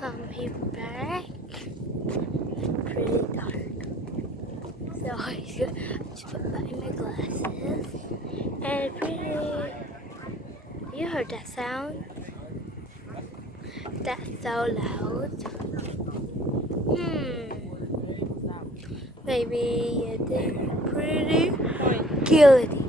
He's back. Pretty dark. So I just put back my glasses. And pretty. You heard that sound? That's so loud. Maybe it's pretty guilty.